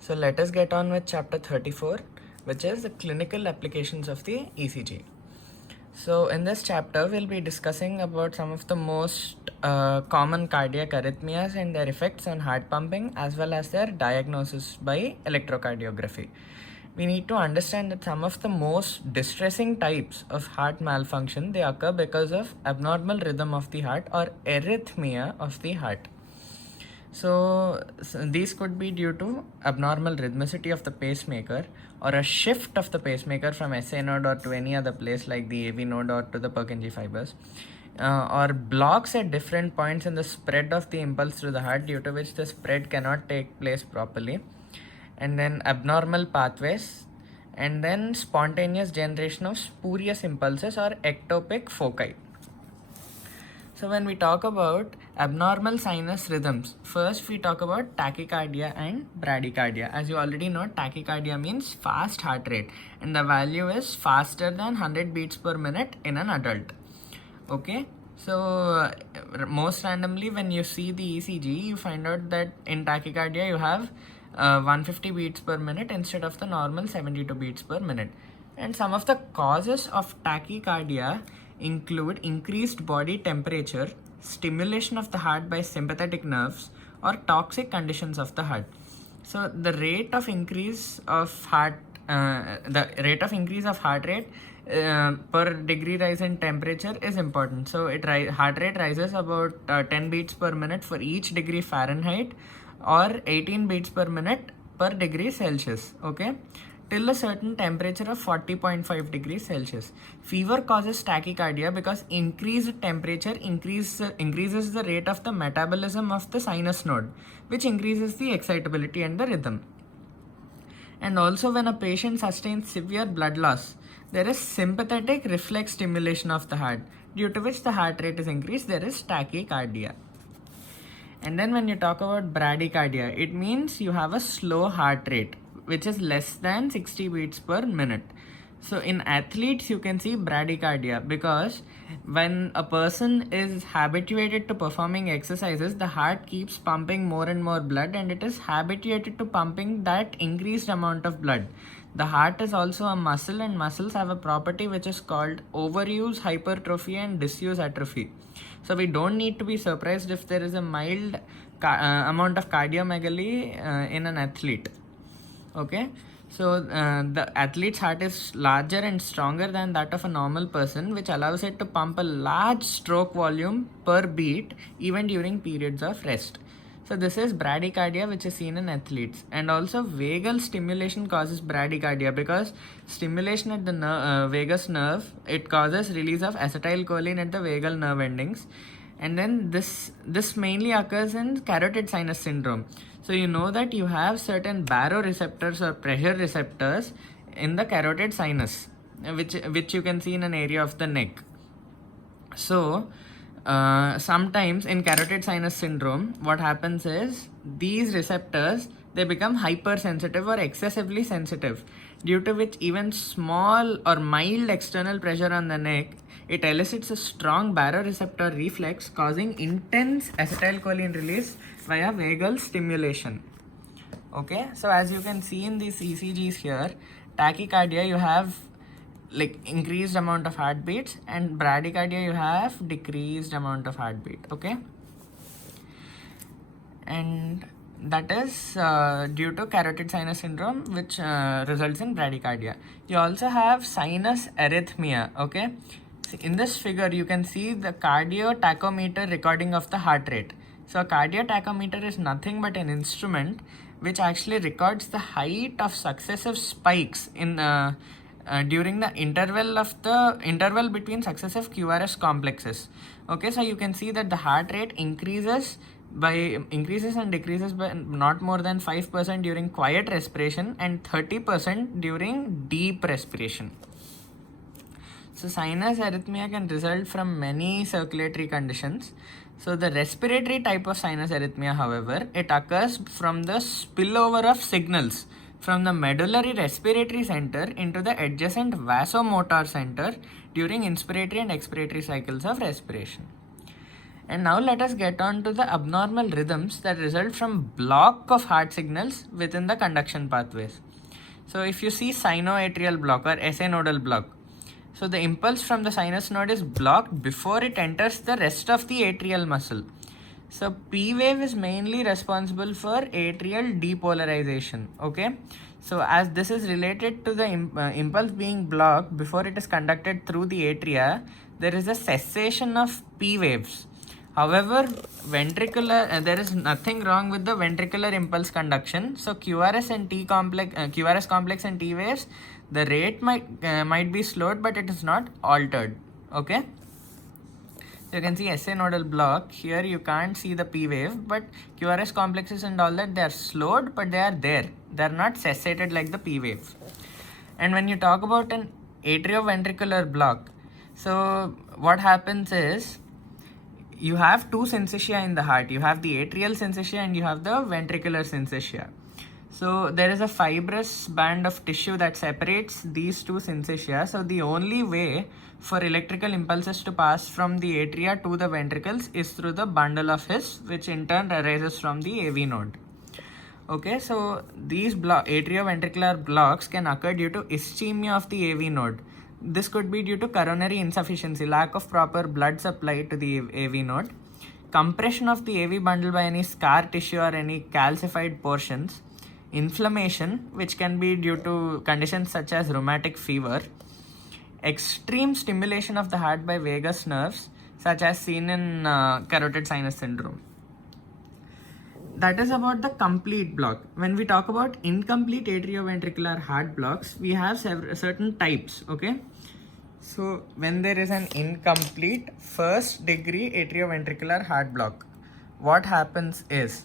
So let us get on with chapter 34, which is the clinical applications of the ECG. So in this chapter, we'll be discussing about some of the most common cardiac arrhythmias and their effects on heart pumping, as well as their diagnosis by electrocardiography. We need to understand that some of the most distressing types of heart malfunction, they occur because of abnormal rhythm of the heart or arrhythmia of the heart. So these could be due to abnormal rhythmicity of the pacemaker or a shift of the pacemaker from SA node or to any other place like the AV node or to the Purkinje fibers, or blocks at different points in the spread of the impulse through the heart, due to which the spread cannot take place properly, and then abnormal pathways, and then spontaneous generation of spurious impulses or ectopic foci. So when we talk about abnormal sinus rhythms, first we talk about tachycardia and bradycardia. As you already know, tachycardia means fast heart rate, and the value is faster than 100 beats per minute in an adult. Okay, so most randomly when you see the ECG, you find out that in tachycardia you have 150 beats per minute instead of the normal 72 beats per minute. And some of the causes of tachycardia include increased body temperature, stimulation of the heart by sympathetic nerves, or toxic conditions of the heart. So the rate of increase of heart rate per degree rise in temperature is important. So heart rate rises about 10 beats per minute for each degree Fahrenheit, or 18 beats per minute per degree Celsius. Okay, till a certain temperature of 40.5 degrees Celsius. Fever causes tachycardia because increased temperature increases the rate of the metabolism of the sinus node, which increases the excitability and the rhythm. And also when a patient sustains severe blood loss, there is sympathetic reflex stimulation of the heart, due to which the heart rate is increased, there is tachycardia. And then when you talk about bradycardia, it means you have a slow heart rate which is less than 60 beats per minute. So in athletes you can see bradycardia because when a person is habituated to performing exercises, the heart keeps pumping more and more blood, and it is habituated to pumping that increased amount of blood. The heart is also a muscle, and muscles have a property which is called overuse hypertrophy and disuse atrophy. So we don't need to be surprised if there is a mild amount of cardiomegaly in an athlete. Okay, so the athlete's heart is larger and stronger than that of a normal person, which allows it to pump a large stroke volume per beat even during periods of rest. So this is bradycardia, which is seen in athletes. And also vagal stimulation causes bradycardia because stimulation at the vagus nerve, it causes release of acetylcholine at the vagal nerve endings. And then this mainly occurs in carotid sinus syndrome. So you know that you have certain baroreceptors or pressure receptors in the carotid sinus, which you can see in an area of the neck. So sometimes in carotid sinus syndrome, what happens is these receptors, they become hypersensitive or excessively sensitive, due to which even small or mild external pressure on the neck, it elicits a strong baroreceptor reflex, causing intense acetylcholine release via vagal stimulation. Okay, so as you can see in these ECGs here, tachycardia you have like increased amount of heartbeats, and bradycardia you have decreased amount of heartbeat. Okay, and that is due to carotid sinus syndrome, which results in bradycardia. You also have sinus arrhythmia. Okay, so in this figure you can see the cardio-tachometer recording of the heart rate. So a cardio-tachometer is nothing but an instrument which actually records the height of successive spikes in during the interval between successive QRS complexes. Okay, so you can see that the heart rate increases and decreases by not more than 5% during quiet respiration and 30% during deep respiration. So sinus arrhythmia can result from many circulatory conditions. So the respiratory type of sinus arrhythmia, however, it occurs from the spillover of signals from the medullary respiratory center into the adjacent vasomotor center during inspiratory and expiratory cycles of respiration. And now let us get on to the abnormal rhythms that result from block of heart signals within the conduction pathways. So if you see sinoatrial block or SA nodal block, so the impulse from the sinus node is blocked before it enters the rest of the atrial muscle. So P wave is mainly responsible for atrial depolarization. Okay, so as this is related to the impulse being blocked before it is conducted through the atria, there is a cessation of P waves. However, ventricular there is nothing wrong with the ventricular impulse conduction. So QRS and T complex, QRS complex and T waves, the rate might be slowed, but it is not altered. Okay. You can see SA nodal block. Here you can't see the P wave, but QRS complexes and all that, they are slowed, but they are there. They are not cessated like the P wave. And when you talk about an atrioventricular block, so what happens is you have two syncytia in the heart. You have the atrial syncytia and you have the ventricular syncytia. So there is a fibrous band of tissue that separates these two syncytia. So the only way for electrical impulses to pass from the atria to the ventricles is through the bundle of His, which in turn arises from the AV node. Okay, so these atrioventricular blocks can occur due to ischemia of the AV node. This could be due to coronary insufficiency, lack of proper blood supply to the AV node, compression of the AV bundle by any scar tissue or any calcified portions, inflammation, which can be due to conditions such as rheumatic fever, extreme stimulation of the heart by vagus nerves, such as seen in carotid sinus syndrome. That is about the complete block. When we talk about incomplete atrioventricular heart blocks, we have certain types. Okay, so when there is an incomplete first degree atrioventricular heart block, what happens is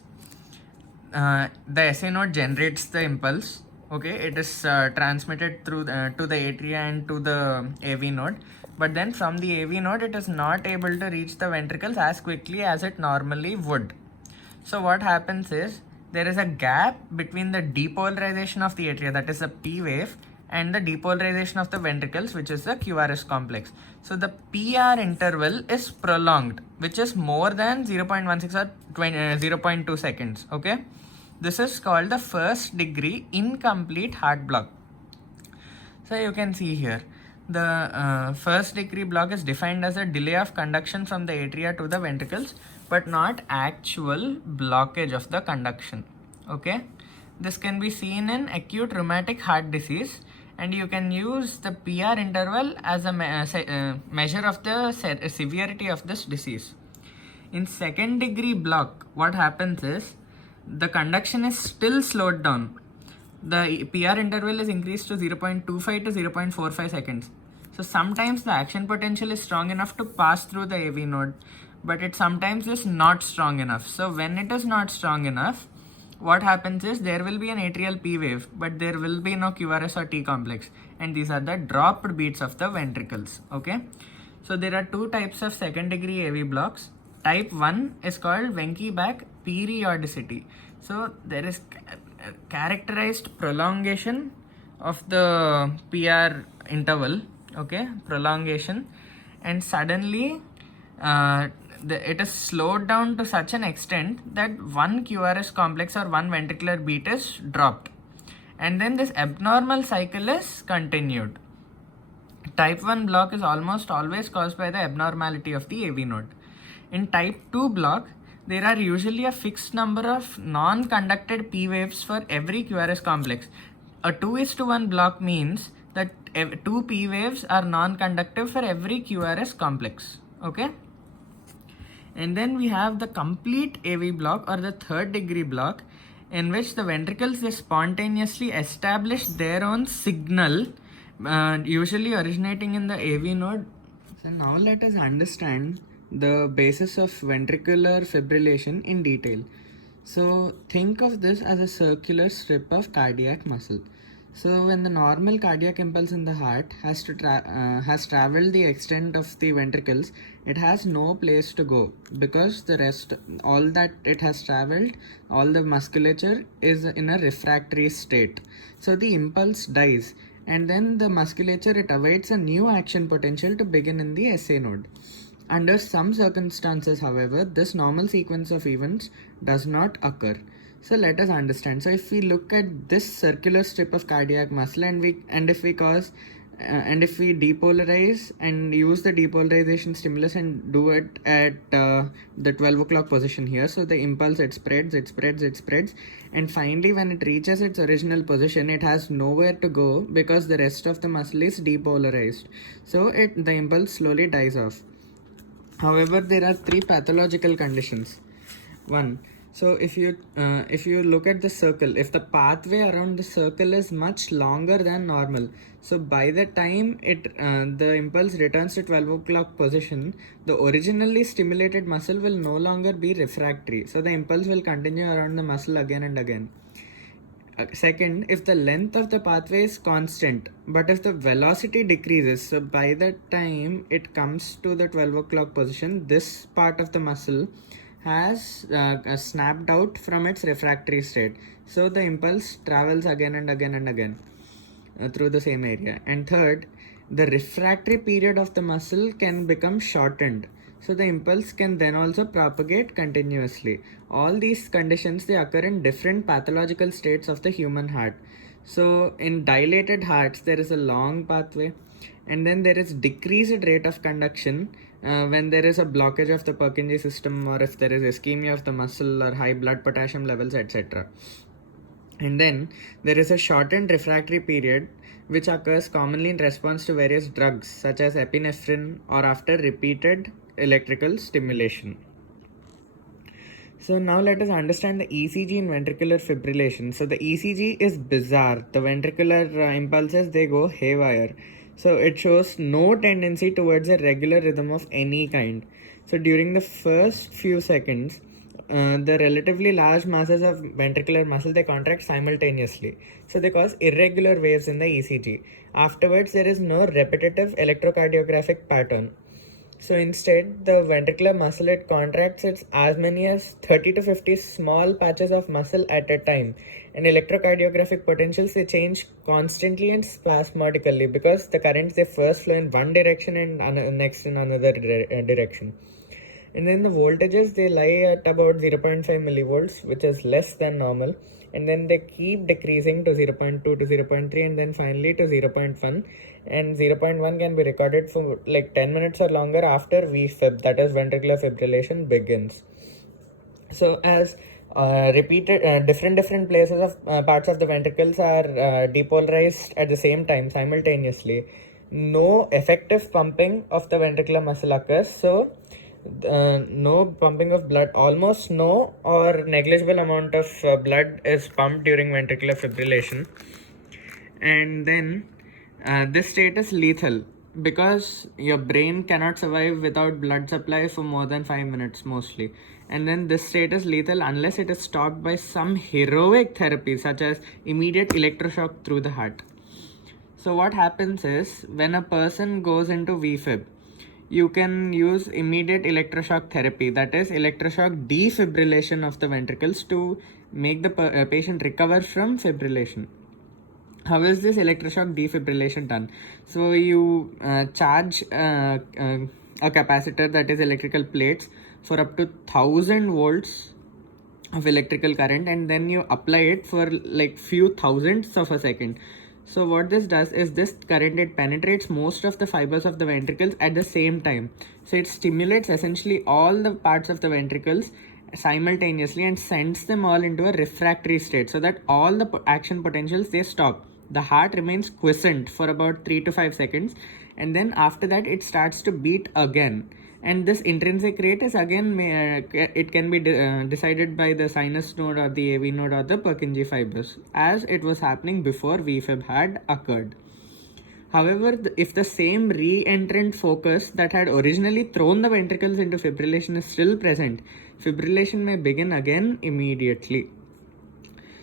the SA node generates the impulse. Okay, it is transmitted through to the atria and to the AV node, but then from the AV node it is not able to reach the ventricles as quickly as it normally would. So what happens is there is a gap between the depolarization of the atria, that is the P wave, and the depolarization of the ventricles, which is the QRS complex. So the PR interval is prolonged, which is more than 0.16 or 0.2 seconds. Okay, this is called the first degree incomplete heart block. So you can see here the first degree block is defined as a delay of conduction from the atria to the ventricles, but not actual blockage of the conduction. Okay, this can be seen in acute rheumatic heart disease, and you can use the PR interval as a measure of the severity of this disease. In second degree block, what happens is the conduction is still slowed down. The PR interval is increased to 0.25 to 0.45 seconds. So sometimes the action potential is strong enough to pass through the AV node, but it sometimes is not strong enough. So when it is not strong enough, what happens is there will be an atrial P wave, but there will be no QRS or T complex, and these are the dropped beats of the ventricles. Okay, so there are two types of second degree AV blocks. Type 1 is called Wenckebach periodicity. So there is characterized prolongation of the PR interval. Okay, prolongation, and suddenly it is slowed down to such an extent that one QRS complex or one ventricular beat is dropped, and then this abnormal cycle is continued. Type 1 block is almost always caused by the abnormality of the AV node. In type 2 block, there are usually a fixed number of non-conducted P waves for every QRS complex. A 2:1 block means that 2 P waves are non-conductive for every QRS complex. Okay, and then we have the complete AV block or the third degree block, in which the ventricles they spontaneously establish their own signal, usually originating in the AV node. So now let us understand the basis of ventricular fibrillation in detail. So think of this as a circular strip of cardiac muscle. So when the normal cardiac impulse in the heart has traveled the extent of the ventricles, it has no place to go, because the rest, all that it has traveled, all the musculature is in a refractory state. So the impulse dies, and then the musculature, it awaits a new action potential to begin in the SA node. Under some circumstances, however, this normal sequence of events does not occur. So let us understand. So if we look at this circular strip of cardiac muscle and if we depolarize and use the depolarization stimulus and do it at the 12 o'clock position here, so the impulse, it spreads, and finally when it reaches its original position, it has nowhere to go because the rest of the muscle is depolarized. So the impulse slowly dies off. However, there are three pathological conditions. One, so if you look at the circle, if the pathway around the circle is much longer than normal, so by the time the impulse returns to 12 o'clock position, the originally stimulated muscle will no longer be refractory. So the impulse will continue around the muscle again and again. Second, if the length of the pathway is constant, but if the velocity decreases, so by the time it comes to the 12 o'clock position, this part of the muscle has snapped out from its refractory state. So the impulse travels again and again and again through the same area. And third, the refractory period of the muscle can become shortened. So the impulse can then also propagate continuously. All these conditions, they occur in different pathological states of the human heart. So in dilated hearts, there is a long pathway, and then there is decreased rate of conduction when there is a blockage of the Purkinje system, or if there is ischemia of the muscle or high blood potassium levels, etc. And then there is a shortened refractory period which occurs commonly in response to various drugs such as epinephrine or after repeated electrical stimulation. So now let us understand the ECG in ventricular fibrillation. So the ECG is bizarre. The ventricular impulses, they go haywire. So it shows no tendency towards a regular rhythm of any kind. So during the first few seconds, the relatively large masses of ventricular muscle, they contract simultaneously. So they cause irregular waves in the ECG. Afterwards, there is no repetitive electrocardiographic pattern. So instead, the ventricular muscle, it contracts as many as 30 to 50 small patches of muscle at a time. And electrocardiographic potentials, they change constantly and spasmodically because the currents, they first flow in one direction and next in another direction. And then the voltages, they lie at about 0.5 millivolts, which is less than normal. And then they keep decreasing to 0.2 to 0.3 and then finally to 0.1. And 0.1 can be recorded for like 10 minutes or longer after VFib, that is ventricular fibrillation, begins. So as repeated different places of parts of the ventricles are depolarized at the same time simultaneously, no effective pumping of the ventricular muscle occurs. So no pumping of blood, almost no or negligible amount of blood is pumped during ventricular fibrillation. And then this state is lethal because your brain cannot survive without blood supply for more than 5 minutes mostly. And then this state is lethal unless it is stopped by some heroic therapy such as immediate electroshock through the heart. So what happens is, when a person goes into VFib, you can use immediate electroshock therapy, that is electroshock defibrillation of the ventricles, to make the patient recover from fibrillation. How is this electroshock defibrillation done? So you charge a capacitor, that is electrical plates, for up to 1000 volts of electrical current, and then you apply it for like few thousandths of a second. So what this does is, this current, it penetrates most of the fibers of the ventricles at the same time. So it stimulates essentially all the parts of the ventricles simultaneously and sends them all into a refractory state, so that all the action potentials, they stop. The heart remains quiescent for about 3 to 5 seconds, and then after that it starts to beat again. And this intrinsic rate is again it can be decided by the sinus node or the AV node or the Purkinje fibers, as it was happening before VFib had occurred. However, if the same re-entrant focus that had originally thrown the ventricles into fibrillation is still present, fibrillation may begin again immediately.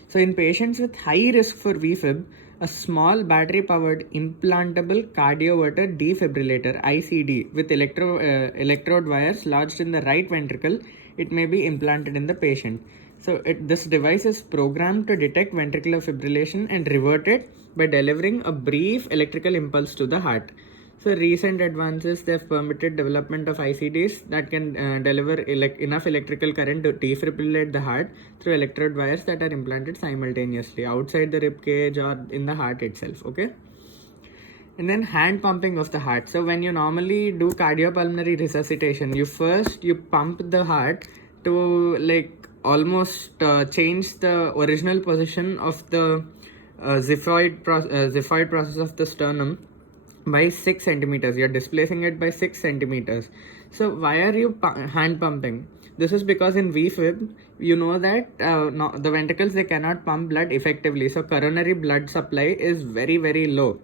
So in patients with high risk for VFib, a small battery-powered implantable cardioverter defibrillator (ICD) with electrode wires lodged in the right ventricle, it may be implanted in the patient. So this device is programmed to detect ventricular fibrillation and revert it by delivering a brief electrical impulse to the heart. So recent advances, they've permitted development of ICDs that can deliver enough electrical current to defibrillate the heart through electrode wires that are implanted simultaneously outside the rib cage or in the heart itself. Okay. And then hand pumping of the heart. So when you normally do cardiopulmonary resuscitation, you pump the heart to like almost change the original position of the xiphoid process of the sternum by 6 centimeters. You're displacing it by 6 centimeters. So why are you hand pumping? This is because in VFib, you know that the ventricles, they cannot pump blood effectively. So coronary blood supply is very, very low.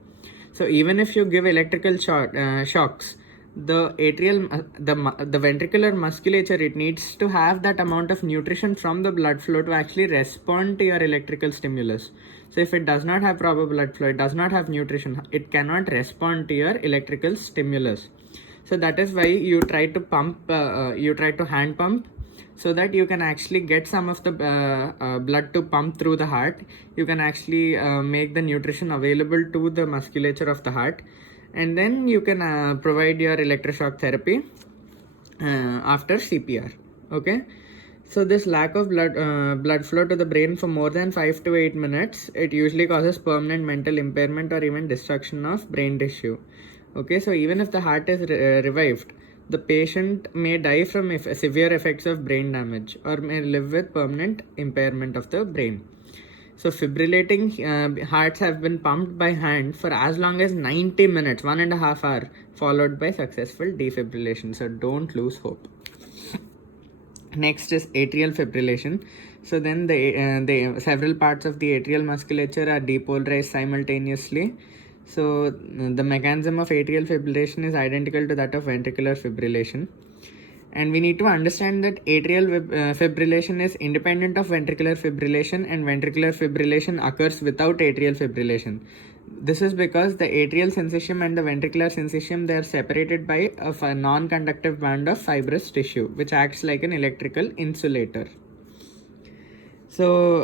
So even if you give electrical shocks, the the ventricular musculature, it needs to have that amount of nutrition from the blood flow to actually respond to your electrical stimulus. So if it does not have proper blood flow, it does not have nutrition, it cannot respond to your electrical stimulus. So that is why you try to hand pump, so that you can actually get some of the blood to pump through the heart. You can actually make the nutrition available to the musculature of the heart, and then you can provide your electroshock therapy after CPR. Okay. So this lack of blood flow to the brain for more than 5 to 8 minutes, it usually causes permanent mental impairment or even destruction of brain tissue. Okay, so even if the heart is revived, the patient may die from severe effects of brain damage or may live with permanent impairment of the brain. So fibrillating hearts have been pumped by hand for as long as 90 minutes, 1.5 hours, followed by successful defibrillation. So don't lose hope. Next is atrial fibrillation. So then the several parts of the atrial musculature are depolarized simultaneously. So the mechanism of atrial fibrillation is identical to that of ventricular fibrillation. And we need to understand that atrial fibrillation is independent of ventricular fibrillation, and ventricular fibrillation occurs without atrial fibrillation. This is because the atrial syncytium and the ventricular syncytium, they are separated by a non-conductive band of fibrous tissue, which acts like an electrical insulator. So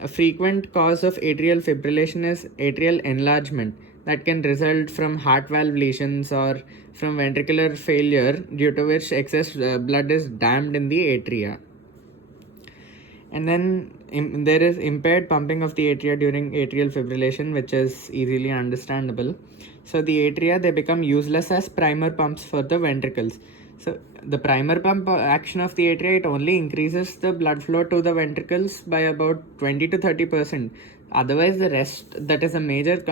a frequent cause of atrial fibrillation is atrial enlargement that can result from heart valve lesions or from ventricular failure, due to which excess blood is dammed in the atria. And then there is impaired pumping of the atria during atrial fibrillation, which is easily understandable. So the atria, they become useless as primer pumps for the ventricles. So the primer pump action of the atria, it only increases the blood flow to the ventricles by about 20 to 30%. Otherwise, the rest, that is a major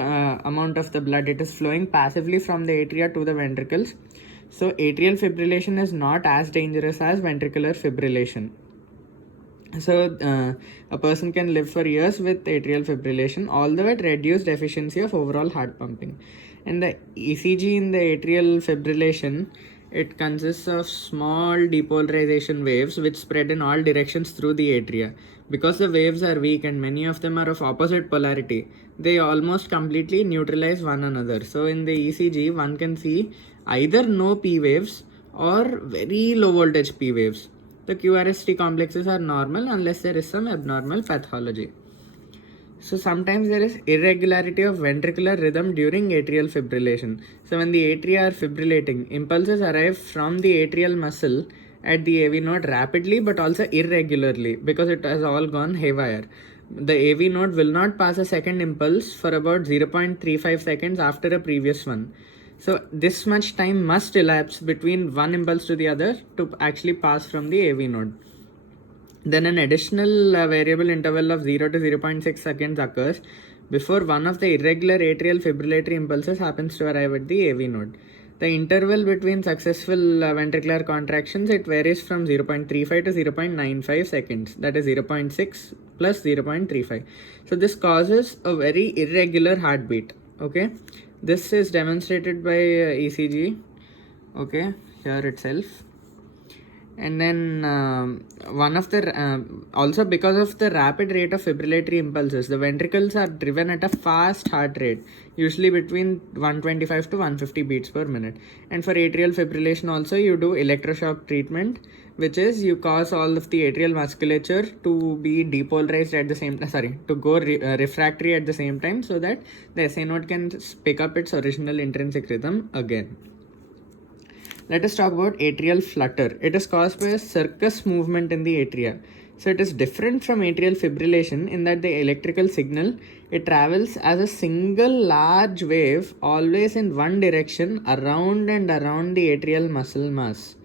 amount of the blood, it is flowing passively from the atria to the ventricles. So atrial fibrillation is not as dangerous as ventricular fibrillation. So a person can live for years with atrial fibrillation, although it reduced efficiency of overall heart pumping. And the ECG in the atrial fibrillation, it consists of small depolarization waves which spread in all directions through the atria. Because the waves are weak and many of them are of opposite polarity, they almost completely neutralize one another. So in the ECG, one can see either no P waves or very low voltage P waves. The QRST complexes are normal unless there is some abnormal pathology. So sometimes there is irregularity of ventricular rhythm during atrial fibrillation. So when the atria are fibrillating, impulses arrive from the atrial muscle at the AV node rapidly but also irregularly because it has all gone haywire. The AV node will not pass a second impulse for about 0.35 seconds after a previous one. So this much time must elapse between one impulse to the other to actually pass from the AV node. Then an additional variable interval of 0 to 0.6 seconds occurs before one of the irregular atrial fibrillatory impulses happens to arrive at the AV node. The interval between successful ventricular contractions, it varies from 0.35 to 0.95 seconds, that is 0.6 plus 0.35. So this causes a very irregular heartbeat. Okay, this is demonstrated by ECG. Okay, here itself. And then one of the also because of the rapid rate of fibrillatory impulses, the ventricles are driven at a fast heart rate, usually between 125 to 150 beats per minute. And for atrial fibrillation also, you do electroshock treatment which is you cause all of the atrial musculature to be depolarized at the same to go refractory at the same time, so that the SA node can pick up its original intrinsic rhythm again. Let us talk about atrial flutter. It is caused by a circus movement in the atria. So it is different from atrial fibrillation in that the electrical signal, it travels as a single large wave always in one direction around and around the atrial muscle mass.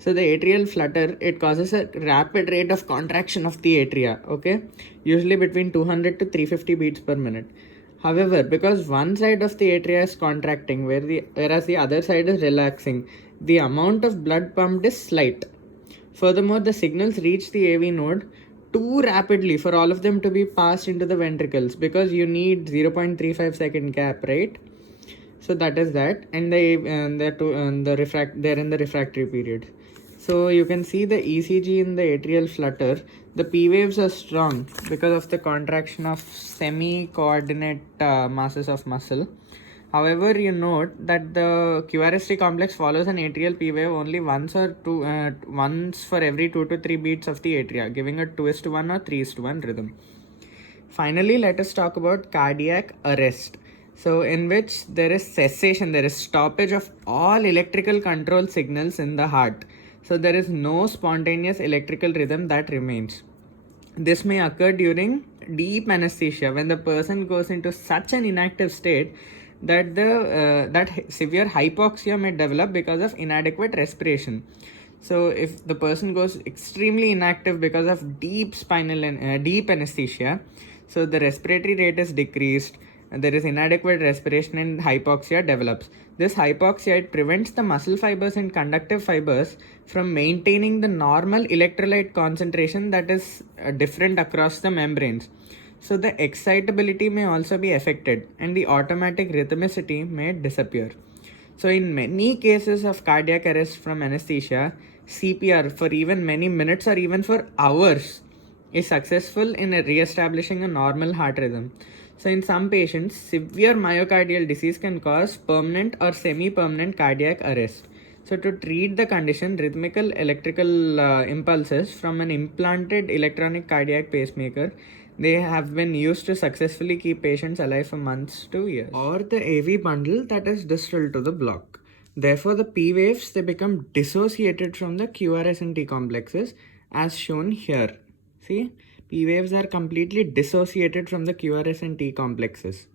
So the atrial flutter, it causes a rapid rate of contraction of the atria, okay, usually between 200 to 350 beats per minute. However, because one side of the atria is contracting whereas the other side is relaxing, the amount of blood pumped is slight. Furthermore, the signals reach the AV node too rapidly for all of them to be passed into the ventricles, because you need 0.35 second gap, right? So that is that, and they're in the refractory period. So you can see the ECG in the atrial flutter. The P waves are strong because of the contraction of semi-coordinate masses of muscle. However, you note that the QRST complex follows an atrial P wave only once for every 2 to 3 beats of the atria, giving a 2:1 or 3:1 rhythm. Finally, let us talk about cardiac arrest. So, in which there is cessation, there is stoppage of all electrical control signals in the heart. So, there is no spontaneous electrical rhythm that remains. This may occur during deep anesthesia, when the person goes into such an inactive state that that severe hypoxia may develop because of inadequate respiration. So if the person goes extremely inactive because of deep anesthesia, so the respiratory rate is decreased, and there is inadequate respiration and hypoxia develops. This hypoxia, it prevents the muscle fibers and conductive fibers from maintaining the normal electrolyte concentration that is different across the membranes. So the excitability may also be affected and the automatic rhythmicity may disappear. So in many cases of cardiac arrest from anesthesia, CPR for even many minutes or even for hours is successful in re-establishing a normal heart rhythm. So in some patients, severe myocardial disease can cause permanent or semi-permanent cardiac arrest. So to treat the condition, rhythmical electrical impulses from an implanted electronic cardiac pacemaker, they have been used to successfully keep patients alive for months to years. Or the AV bundle that is distal to the block. Therefore, the P waves, they become dissociated from the QRS and T complexes as shown here. See, P waves are completely dissociated from the QRS and T complexes.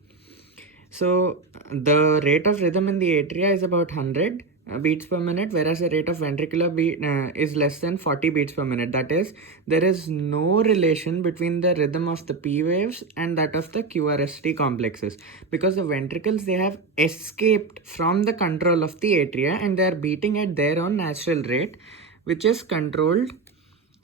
So the rate of rhythm in the atria is about 100 beats per minute, whereas the rate of ventricular beat is less than 40 beats per minute. That is, there is no relation between the rhythm of the P waves and that of the QRST complexes, because the ventricles, they have escaped from the control of the atria and they are beating at their own natural rate, which is controlled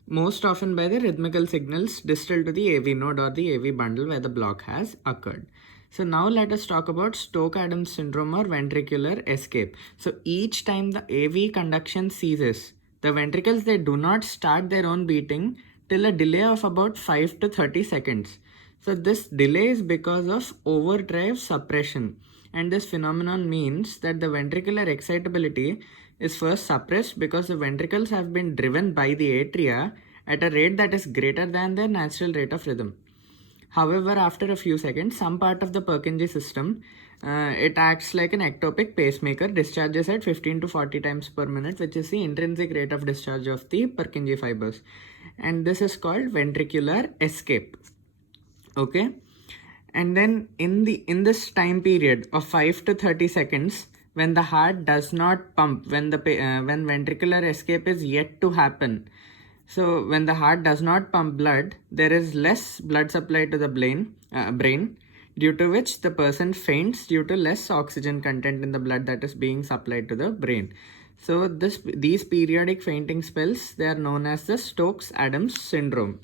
most often by the rhythmical signals distal to the AV node or the AV bundle where the block has occurred. So now let us talk about Stokes-Adams syndrome or ventricular escape. So each time the AV conduction ceases, the ventricles, they do not start their own beating till a delay of about 5 to 30 seconds. So this delay is because of overdrive suppression, and this phenomenon means that the ventricular excitability is first suppressed because the ventricles have been driven by the atria at a rate that is greater than their natural rate of rhythm. However, after a few seconds, some part of the Purkinje system, it acts like an ectopic pacemaker, discharges at 15 to 40 times per minute, which is the intrinsic rate of discharge of the Purkinje fibers. And this is called ventricular escape. Okay. And then in this time period of 5 to 30 seconds, when the heart does not pump, when ventricular escape is yet to happen, so when the heart does not pump blood, there is less blood supply to the brain, due to which the person faints due to less oxygen content in the blood that is being supplied to the brain. So these periodic fainting spells, they are known as the Stokes-Adams syndrome.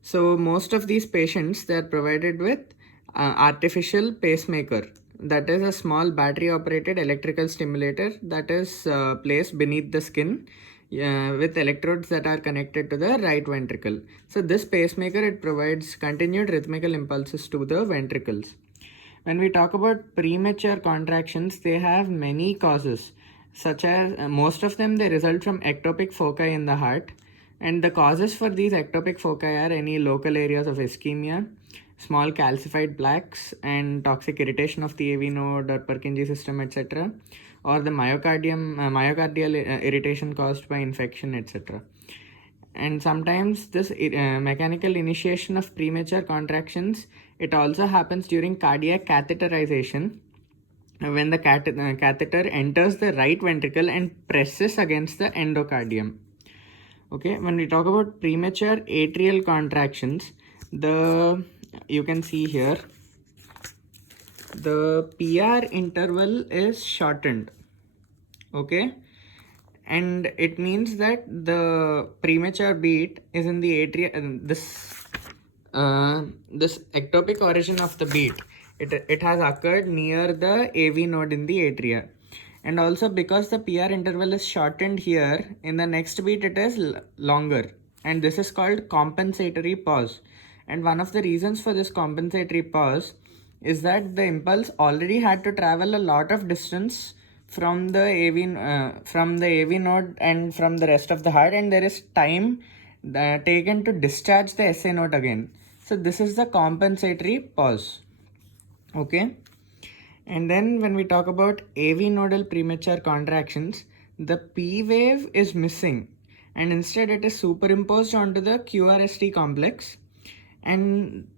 So most of these patients, they are provided with artificial pacemaker. That is a small battery operated electrical stimulator that is placed beneath the skin with electrodes that are connected to the right ventricle. So this pacemaker, it provides continued rhythmical impulses to the ventricles. When we talk about premature contractions, they have many causes. such as most of them they result from ectopic foci in the heart, and the causes for these ectopic foci are any local areas of ischemia, small calcified plaques, and toxic irritation of the AV node or Purkinje system, etc., or the myocardial irritation caused by infection, etc. And sometimes this mechanical initiation of premature contractions, it also happens during cardiac catheterization, when the catheter enters the right ventricle and presses against the endocardium. Okay, when we talk about premature atrial contractions, you can see here the PR interval is shortened. Okay, and it means that the premature beat is in the atria. This ectopic origin of the beat, it has occurred near the AV node in the atria, and also because the PR interval is shortened here, in the next beat it is longer, and this is called compensatory pause. And one of the reasons for this compensatory pause is that the impulse already had to travel a lot of distance from the AV node and from the rest of the heart, and there is time taken to discharge the SA node again. So this is the compensatory pause. Okay, and then when we talk about AV nodal premature contractions, the P wave is missing, and instead it is superimposed onto the QRST complex, and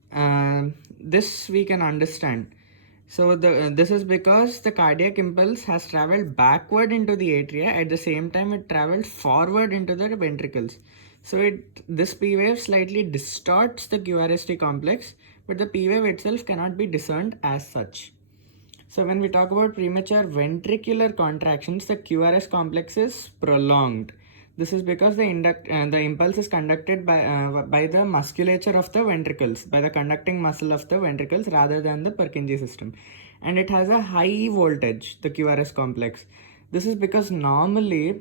this we can understand. So this is because the cardiac impulse has traveled backward into the atria, at the same time it traveled forward into the ventricles. So this P wave slightly distorts the QRST complex, but the P wave itself cannot be discerned as such. So when we talk about premature ventricular contractions, the QRS complex is prolonged. This is because the impulse is conducted by the musculature of the ventricles, by the conducting muscle of the ventricles rather than the Purkinje system. And it has a high voltage, the QRS complex. This is because normally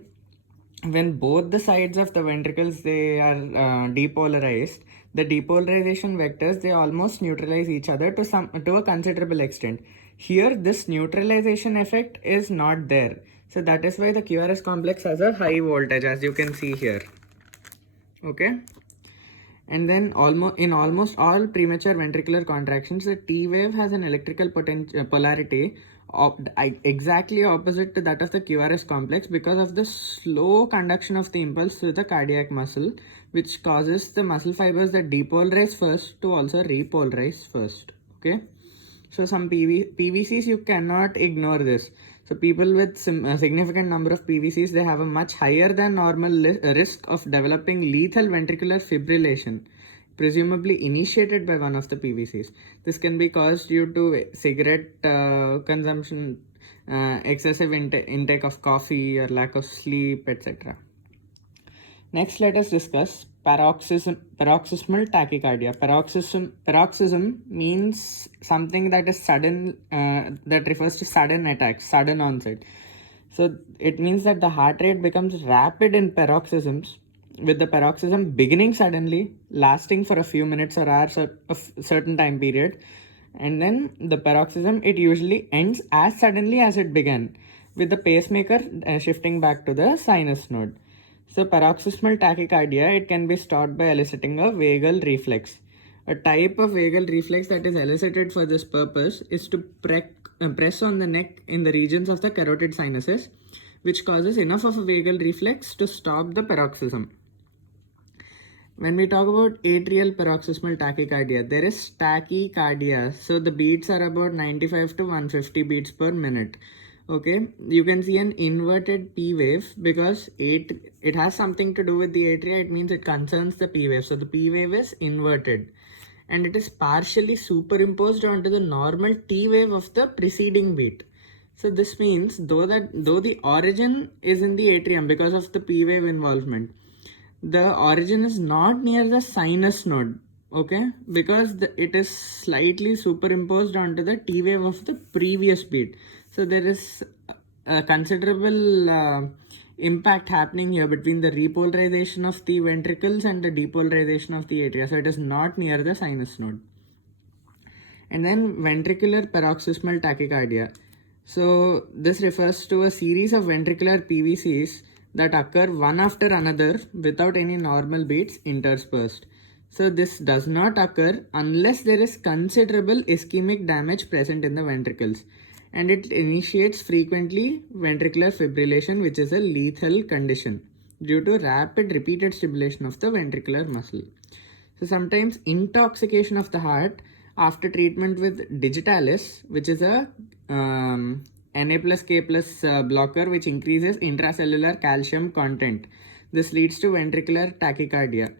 when both the sides of the ventricles they are depolarized, the depolarization vectors they almost neutralize each other to a considerable extent. Here this neutralization effect is not there, so that is why the QRS complex has a high voltage, as you can see here. Okay, and then in almost all premature ventricular contractions, the T wave has an electrical polarity exactly opposite to that of the QRS complex because of the slow conduction of the impulse through the cardiac muscle, which causes the muscle fibers that depolarize first to also repolarize first. Okay, so some PVCs you cannot ignore this. So people with a significant number of PVCs, they have a much higher than normal risk of developing lethal ventricular fibrillation, presumably initiated by one of the PVCs. This can be caused due to cigarette consumption, excessive intake of coffee, or lack of sleep, etc. Next, let us discuss paroxysmal tachycardia. Paroxysm means something that is sudden, that refers to sudden attacks, sudden onset. So it means that the heart rate becomes rapid in paroxysms, with the paroxysm beginning suddenly, lasting for a few minutes or hours or a certain time period, and then the paroxysm it usually ends as suddenly as it began, with the pacemaker shifting back to the sinus node. So paroxysmal tachycardia, it can be stopped by eliciting a vagal reflex. A type of vagal reflex that is elicited for this purpose is to press on the neck in the regions of the carotid sinuses, which causes enough of a vagal reflex to stop the paroxysm. When we talk about atrial paroxysmal tachycardia, there is tachycardia. So the beats are about 95 to 150 beats per minute. Okay, you can see an inverted P wave because it has something to do with the atria. It means it concerns the P wave. So the P wave is inverted, and it is partially superimposed onto the normal T wave of the preceding beat. So this means though the origin is in the atrium because of the P wave involvement, the origin is not near the sinus node. Okay, because it is slightly superimposed onto the T wave of the previous beat. So there is a considerable impact happening here between the repolarization of the ventricles and the depolarization of the atria. So it is not near the sinus node. And then ventricular paroxysmal tachycardia. So this refers to a series of ventricular PVCs that occur one after another without any normal beats interspersed. So this does not occur unless there is considerable ischemic damage present in the ventricles, and it initiates frequently ventricular fibrillation, which is a lethal condition due to rapid repeated stimulation of the ventricular muscle. So sometimes intoxication of the heart after treatment with digitalis, which is a Na plus K plus blocker, which increases intracellular calcium content. This leads to ventricular tachycardia.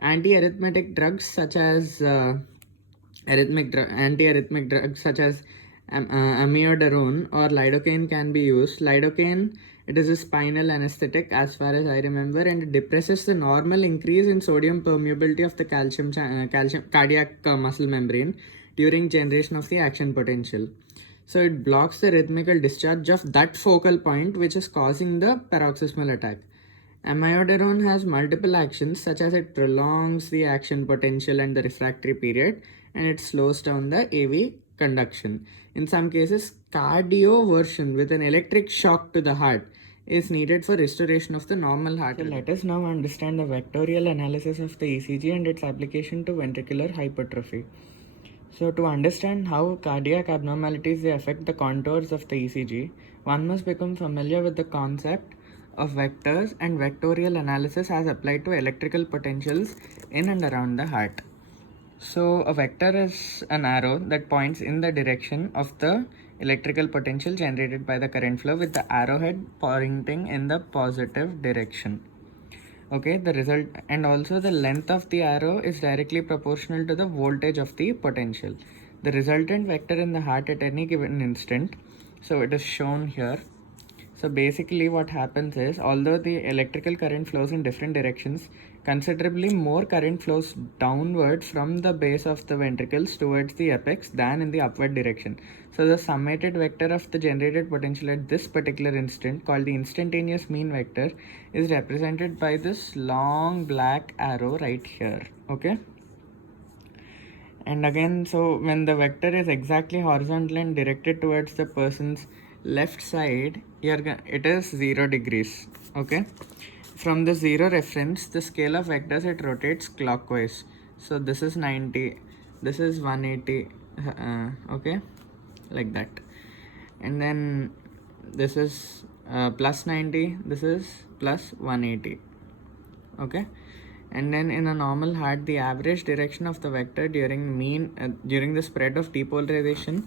Antiarrhythmic drugs such as antiarrhythmic drugs such as amiodarone or lidocaine can be used. Lidocaine, it is a spinal anesthetic as far as I remember, and it depresses the normal increase in sodium permeability of the calcium cardiac muscle membrane during generation of the action potential. So it blocks the rhythmical discharge of that focal point which is causing the paroxysmal attack. Amiodarone has multiple actions, such as it prolongs the action potential and the refractory period, and it slows down the AV conduction. In some cases, cardioversion with an electric shock to the heart is needed for restoration of the normal heart. So let us now understand the vectorial analysis of the ECG and its application to ventricular hypertrophy. So to understand how cardiac abnormalities they affect the contours of the ECG, one must become familiar with the concept of vectors and vectorial analysis as applied to electrical potentials in and around the heart. So a vector is an arrow that points in the direction of the electrical potential generated by the current flow, with the arrowhead pointing in the positive direction. Okay, the result, and also the length of the arrow is directly proportional to the voltage of the potential. The resultant vector in the heart at any given instant, so it is shown here. So basically what happens is, although the electrical current flows in different directions, considerably more current flows downward from the base of the ventricles towards the apex than in the upward direction. So the summated vector of the generated potential at this particular instant, called the instantaneous mean vector, is represented by this long black arrow right here. Okay. And again, so when the vector is exactly horizontal and directed towards the person's left side, it is 0 degrees. Okay, from the 0 reference, the scale of vectors, it rotates clockwise. So this is 90, this is 180, okay, like that. And then this is plus 90, this is plus 180. Okay, and then in a normal heart, the average direction of the vector during the spread of depolarization,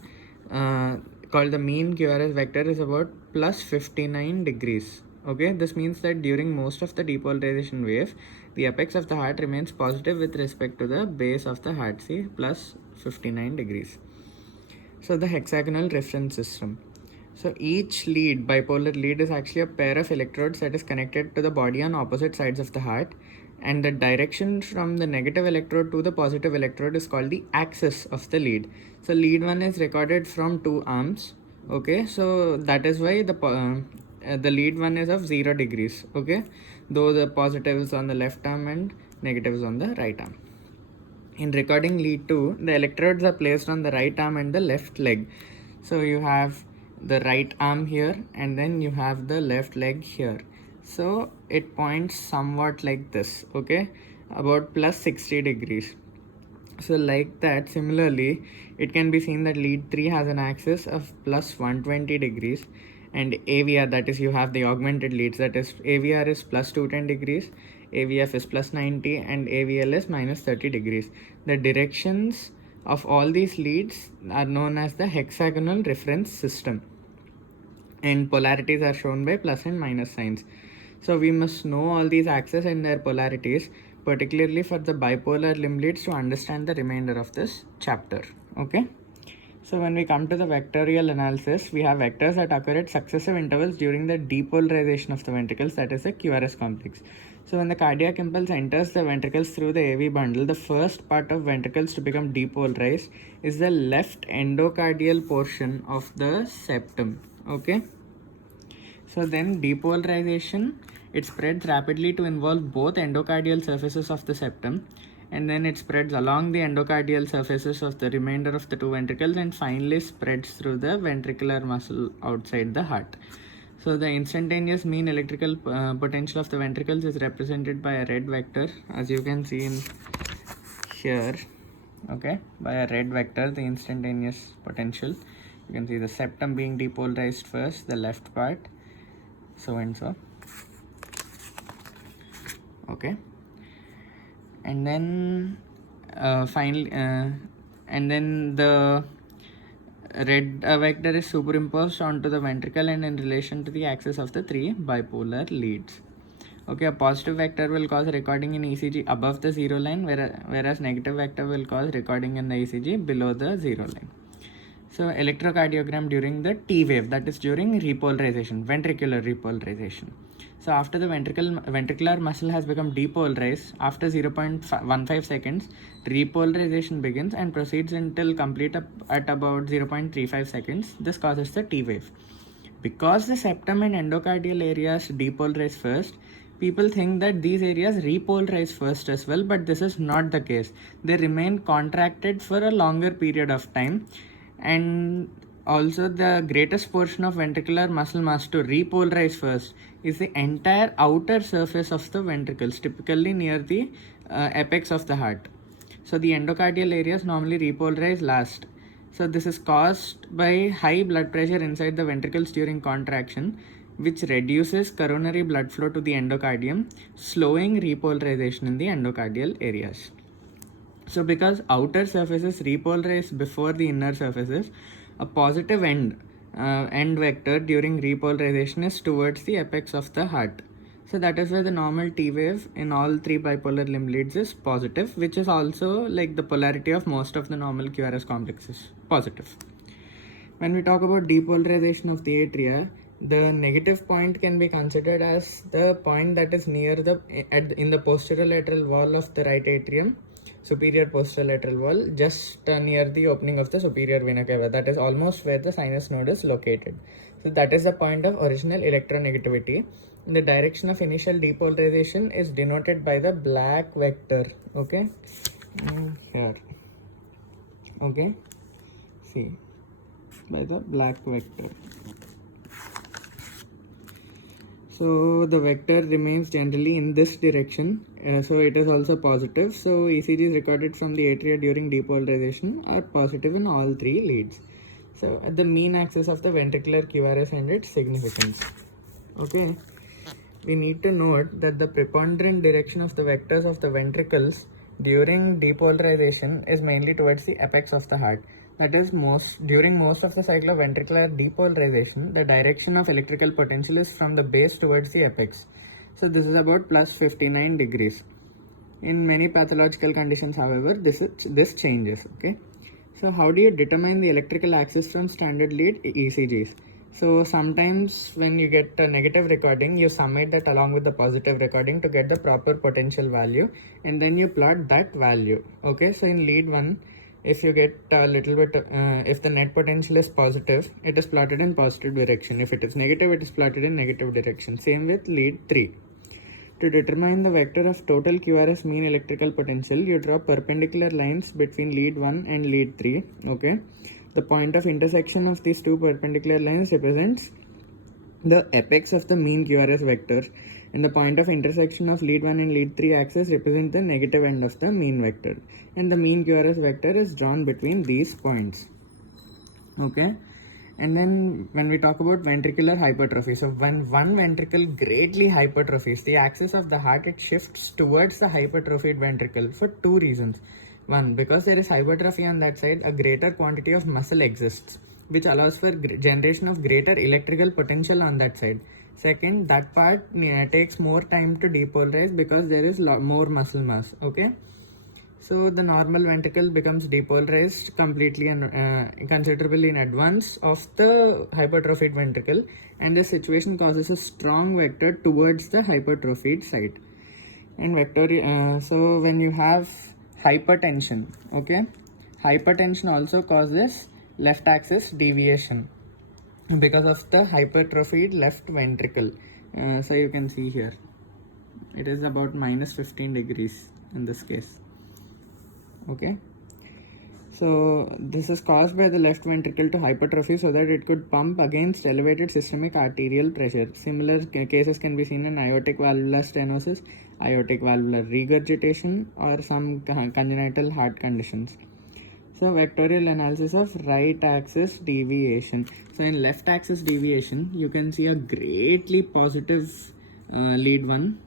called the mean QRS vector, is about plus 59 degrees. Okay, this means that during most of the depolarization wave, the apex of the heart remains positive with respect to the base of the heart. See, plus 59 degrees. So the hexagonal reference system. So each lead, bipolar lead, is actually a pair of electrodes that is connected to the body on opposite sides of the heart, and the direction from the negative electrode to the positive electrode is called the axis of the lead. So lead 1 is recorded from 2 arms. Okay, so that is why the lead 1 is of 0 degrees. Okay, though the positive is on the left arm and negative is on the right arm. In recording lead 2, the electrodes are placed on the right arm and the left leg. So you have the right arm here, and then you have the left leg here. So it points somewhat like this, okay, about plus 60 degrees. So like that, similarly, it can be seen that lead 3 has an axis of plus 120 degrees, and AVR, that is, you have the augmented leads, that is, AVR is plus 210 degrees, AVF is plus 90, and AVL is minus 30 degrees. The directions of all these leads are known as the hexagonal reference system, and polarities are shown by plus and minus signs. So we must know all these axes and their polarities, particularly for the bipolar limb leads, to understand the remainder of this chapter. Okay. So when we come to the vectorial analysis, we have vectors that occur at successive intervals during the depolarization of the ventricles, that is the QRS complex. So when the cardiac impulse enters the ventricles through the AV bundle, the first part of ventricles to become depolarized is the left endocardial portion of the septum. Okay. So then depolarization, it spreads rapidly to involve both endocardial surfaces of the septum, and then it spreads along the endocardial surfaces of the remainder of the two ventricles and finally spreads through the ventricular muscle outside the heart. So the instantaneous mean electrical potential of the ventricles is represented by a red vector, as you can see in here. Okay, by a red vector, the instantaneous potential. You can see the septum being depolarized first, the left part, so and so. Okay, and then finally, and then the red vector is superimposed onto the ventricle and in relation to the axis of the three bipolar leads. Okay, a positive vector will cause recording in ECG above the zero line, whereas negative vector will cause recording in the ECG below the zero line. So electrocardiogram during the T wave, that is during repolarization, ventricular repolarization. So after the ventricular muscle has become depolarized, after 0.15 seconds, repolarization begins and proceeds until complete at about 0.35 seconds. This causes the T wave. Because the septum and endocardial areas depolarize first, people think that these areas repolarize first as well, but this is not the case. They remain contracted for a longer period of time, and also the greatest portion of ventricular muscle mass to repolarize first is the entire outer surface of the ventricles, typically near the apex of the heart. So the endocardial areas normally repolarize last. So this is caused by high blood pressure inside the ventricles during contraction, which reduces coronary blood flow to the endocardium, slowing repolarization in the endocardial areas. So because outer surfaces repolarize before the inner surfaces, a positive end vector during repolarization is towards the apex of the heart. So that is why the normal T wave in all three bipolar limb leads is positive, which is also like the polarity of most of the normal QRS complexes, positive. When we talk about depolarization of the atria, the negative point can be considered as the point that is near in the posterolateral wall of the right atrium, superior posterolateral wall, just near the opening of the superior vena cava. That is almost where the sinus node is located. So that is the point of original electronegativity. The direction of initial depolarization is denoted by the black vector. Okay, here. Okay, see, by the black vector. So the vector remains generally in this direction, so it is also positive. So ECGs recorded from the atria during depolarization are positive in all three leads. So at the mean axis of the ventricular QRS and its significance. Okay, we need to note that the preponderant direction of the vectors of the ventricles during depolarization is mainly towards the apex of the heart. That is, during most of the cycle of ventricular depolarization, the direction of electrical potential is from the base towards the apex. So this is about plus 59 degrees. In many pathological conditions, however, this changes. Okay. So how do you determine the electrical axis from standard lead ECGs? So sometimes when you get a negative recording, you summate that along with the positive recording to get the proper potential value, and then you plot that value. Okay, so in lead 1, if you get a little bit, if the net potential is positive, it is plotted in positive direction. If it is negative, it is plotted in negative direction. Same with lead 3. To determine the vector of total QRS mean electrical potential, you draw perpendicular lines between lead 1 and lead 3. Okay, the point of intersection of these two perpendicular lines represents the apex of the mean QRS vector, and the point of intersection of lead 1 and lead 3 axis represent the negative end of the mean vector, and the mean QRS vector is drawn between these points. Okay, and then when we talk about ventricular hypertrophy, so when one ventricle greatly hypertrophies, the axis of the heart, it shifts towards the hypertrophied ventricle for two reasons. One, because there is hypertrophy on that side, a greater quantity of muscle exists, which allows for generation of greater electrical potential on that side. Second, that part takes more time to depolarize because there is more muscle mass. Okay, so the normal ventricle becomes depolarized completely and considerably in advance of the hypertrophied ventricle, and the situation causes a strong vector towards the hypertrophied side. And so when you have hypertension, okay, hypertension also causes left axis deviation because of the hypertrophied left ventricle. So you can see here, it is about minus 15 degrees in this case. Okay. So this is caused by the left ventricle to hypertrophy so that it could pump against elevated systemic arterial pressure. Similar cases can be seen in aortic valvular stenosis, aortic valvular regurgitation, or some congenital heart conditions. So vectorial analysis of right axis deviation. So in left axis deviation, you can see a greatly positive lead 1,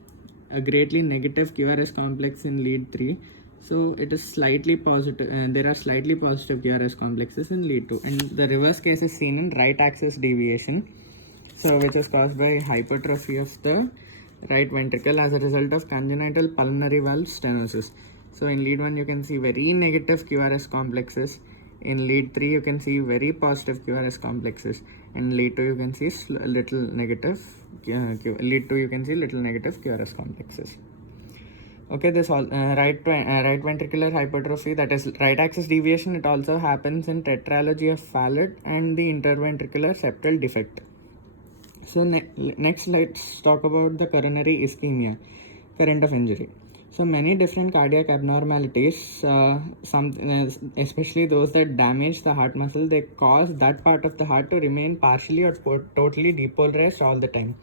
a greatly negative QRS complex in lead 3. So it is slightly positive, there are slightly positive QRS complexes in lead 2. And the reverse case is seen in right axis deviation, so which is caused by hypertrophy of the right ventricle as a result of congenital pulmonary valve stenosis. So in lead 1 you can see very negative QRS complexes. In lead 3 you can see very positive QRS complexes. In lead 2 you can see little negative lead 2 you can see little negative QRS complexes. Okay, this all right ventricular hypertrophy, that is right axis deviation, it also happens in tetralogy of Fallot and the interventricular septal defect. So next let's talk about the coronary ischemia, current of injury. So many different cardiac abnormalities, especially those that damage the heart muscle, they cause that part of the heart to remain partially or totally depolarized all the time.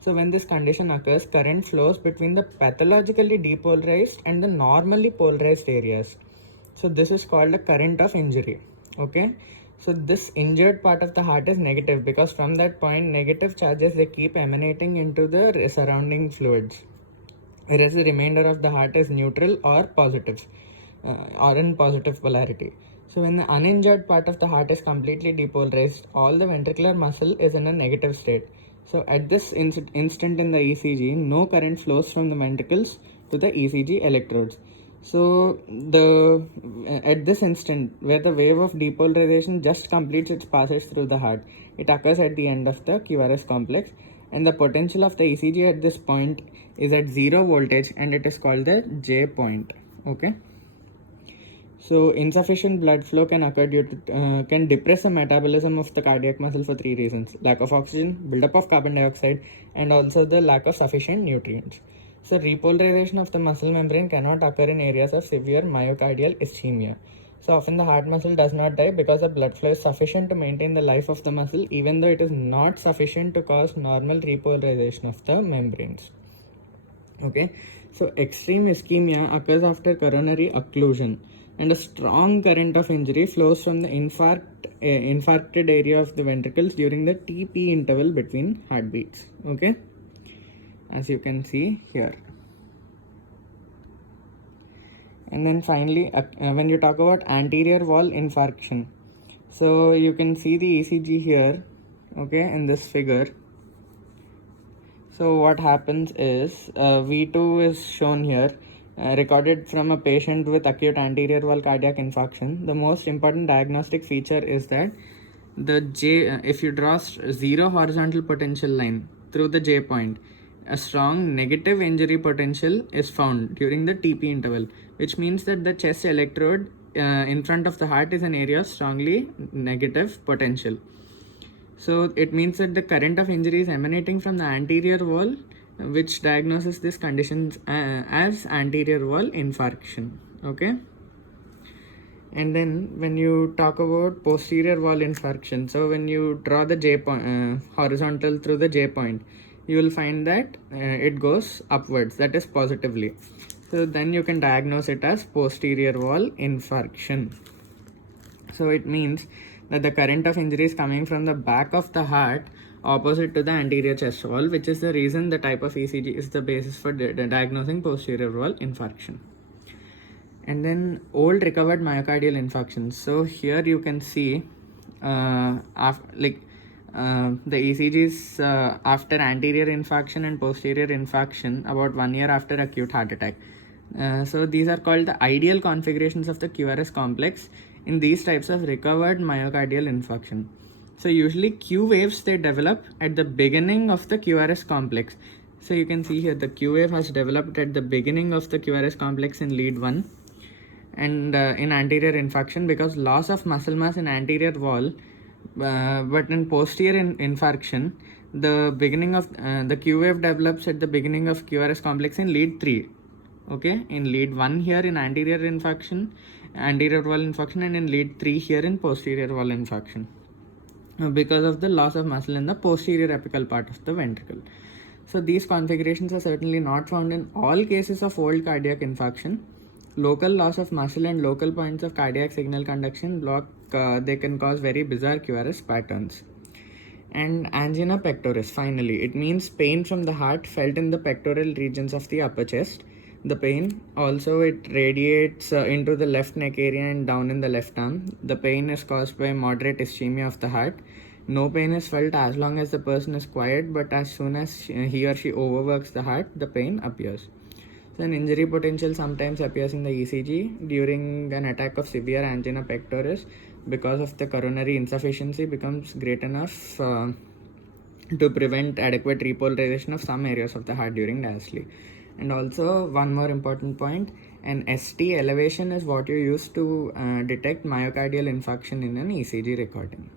So when this condition occurs, current flows between the pathologically depolarized and the normally polarized areas. So this is called a current of injury. Okay. So this injured part of the heart is negative because from that point negative charges they keep emanating into the surrounding fluids, whereas the remainder of the heart is neutral or positive or in positive polarity. So when the uninjured part of the heart is completely depolarized, all the ventricular muscle is in a negative state. So at this instant in the ECG, no current flows from the ventricles to the ECG electrodes. So at this instant where the wave of depolarization just completes its passage through the heart, it occurs at the end of the QRS complex, and the potential of the ECG at this point is at 0 voltage and it is called the J point. Okay. So insufficient blood flow can occur due to can depress the metabolism of the cardiac muscle for 3 reasons: lack of oxygen, buildup of carbon dioxide, and also the lack of sufficient nutrients. So repolarization of the muscle membrane cannot occur in areas of severe myocardial ischemia. So often the heart muscle does not die because the blood flow is sufficient to maintain the life of the muscle, even though it is not sufficient to cause normal repolarization of the membranes. Okay, so extreme ischemia occurs after coronary occlusion, and a strong current of injury flows from the infarcted area of the ventricles during the TP interval between heartbeats. Okay, as you can see here. And then finally, when you talk about anterior wall infarction, so you can see the ECG here, okay, in this figure. So what happens is V2 is shown here, recorded from a patient with acute anterior wall cardiac infarction. The most important diagnostic feature is that the J, if you draw 0 horizontal potential line through the J point, a strong negative injury potential is found during the TP interval, which means that the chest electrode in front of the heart is an area of strongly negative potential. So it means that the current of injury is emanating from the anterior wall, which diagnoses this condition as anterior wall infarction. Okay. And then when you talk about posterior wall infarction, so when you draw the J point horizontal through the J point, you will find that it goes upwards, that is positively. So then you can diagnose it as posterior wall infarction. So it means that the current of injury is coming from the back of the heart opposite to the anterior chest wall, which is the reason the type of ECG is the basis for diagnosing posterior wall infarction. And then old recovered myocardial infarctions. So here you can see the ECGs after anterior infarction and posterior infarction about 1 year after acute heart attack. So these are called the ideal configurations of the QRS complex in these types of recovered myocardial infarction. So usually Q waves, they develop at the beginning of the QRS complex. So you can see here the Q wave has developed at the beginning of the QRS complex in lead 1 and in anterior infarction because loss of muscle mass in anterior wall, but in posterior infarction the beginning of the Q wave develops at the beginning of QRS complex in lead 3. Okay, in lead 1 here in anterior wall infarction, and in lead 3 here in posterior wall infarction, because of the loss of muscle in the posterior apical part of the ventricle. So these configurations are certainly not found in all cases of old cardiac infarction. Local loss of muscle and local points of cardiac signal conduction block, they can cause very bizarre QRS patterns. And angina pectoris, finally, it means pain from the heart felt in the pectoral regions of the upper chest. The pain also, it radiates into the left neck area and down in the left arm. The pain is caused by moderate ischemia of the heart. No pain is felt as long as the person is quiet, but as soon as he or she overworks the heart, the pain appears. So an injury potential sometimes appears in the ECG during an attack of severe angina pectoris, because of the coronary insufficiency becomes great enough to prevent adequate repolarization of some areas of the heart during diastole. And also one more important point, an ST elevation is what you use to detect myocardial infarction in an ECG recording.